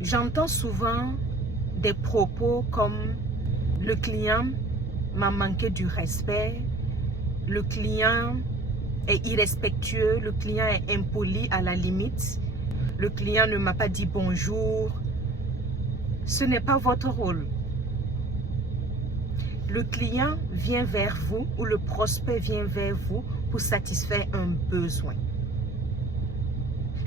J'entends souvent des propos comme le client m'a manqué du respect, le client est irrespectueux, le client est impoli à la limite, le client ne m'a pas dit bonjour. Ce n'est pas votre rôle. Le client vient vers vous ou le prospect vient vers vous pour satisfaire un besoin.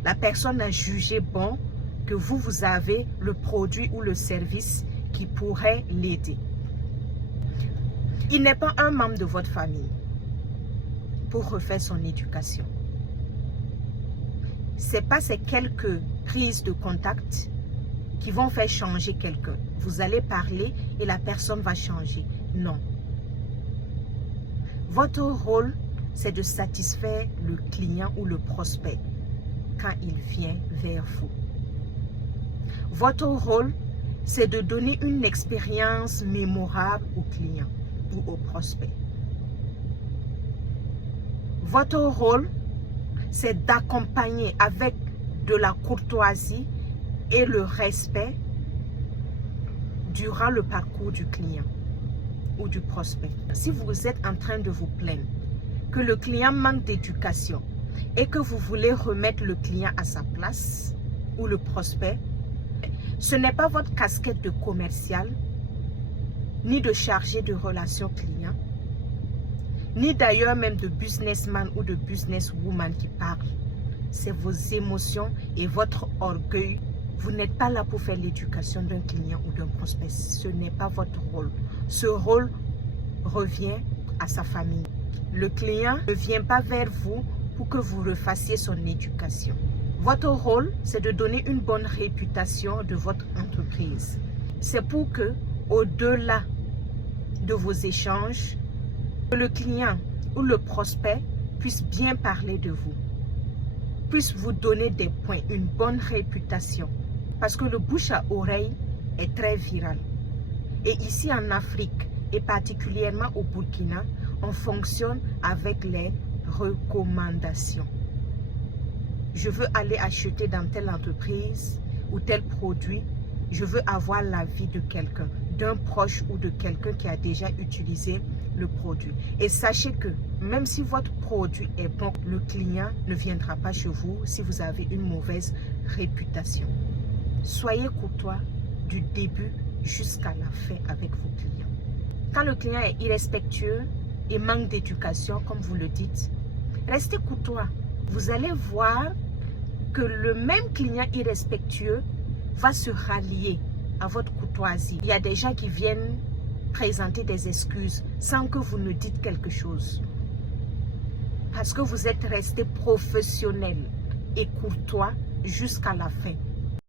La personne a jugé bon que vous avez le produit ou le service qui pourrait l'aider. Il n'est pas un membre de votre famille pour refaire son éducation. Ce n'est pas ces quelques prises de contact qui vont faire changer quelqu'un. Vous allez parler et la personne va changer. Non. Votre rôle, c'est de satisfaire le client ou le prospect quand il vient vers vous. Votre rôle, c'est de donner une expérience mémorable au client ou au prospect. Votre rôle, c'est d'accompagner avec de la courtoisie et le respect durant le parcours du client ou du prospect. Si vous êtes en train de vous plaindre que le client manque d'éducation et que vous voulez remettre le client à sa place ou le prospect, ce n'est pas votre casquette de commercial, ni de chargé de relations clients, ni d'ailleurs même de businessman ou de businesswoman qui parle. C'est vos émotions et votre orgueil. Vous n'êtes pas là pour faire l'éducation d'un client ou d'un prospect. Ce n'est pas votre rôle. Ce rôle revient à sa famille. Le client ne vient pas vers vous pour que vous refassiez son éducation. Votre rôle, c'est de donner une bonne réputation de votre entreprise. C'est pour que, au-delà de vos échanges, le client ou le prospect puisse bien parler de vous, puisse vous donner des points, une bonne réputation. Parce que le bouche à oreille est très viral. Et ici en Afrique, et particulièrement au Burkina, on fonctionne avec les recommandations. Je veux aller acheter dans telle entreprise ou tel produit. Je veux avoir l'avis de quelqu'un, d'un proche ou de quelqu'un qui a déjà utilisé le produit. Et sachez que même si votre produit est bon, le client ne viendra pas chez vous si vous avez une mauvaise réputation. Soyez courtois du début jusqu'à la fin avec vos clients. Quand le client est irrespectueux et manque d'éducation, comme vous le dites, restez courtois. Vous allez voir que le même client irrespectueux va se rallier à votre courtoisie. Il y a des gens qui viennent présenter des excuses sans que vous ne dites quelque chose. Parce que vous êtes resté professionnel et courtois jusqu'à la fin.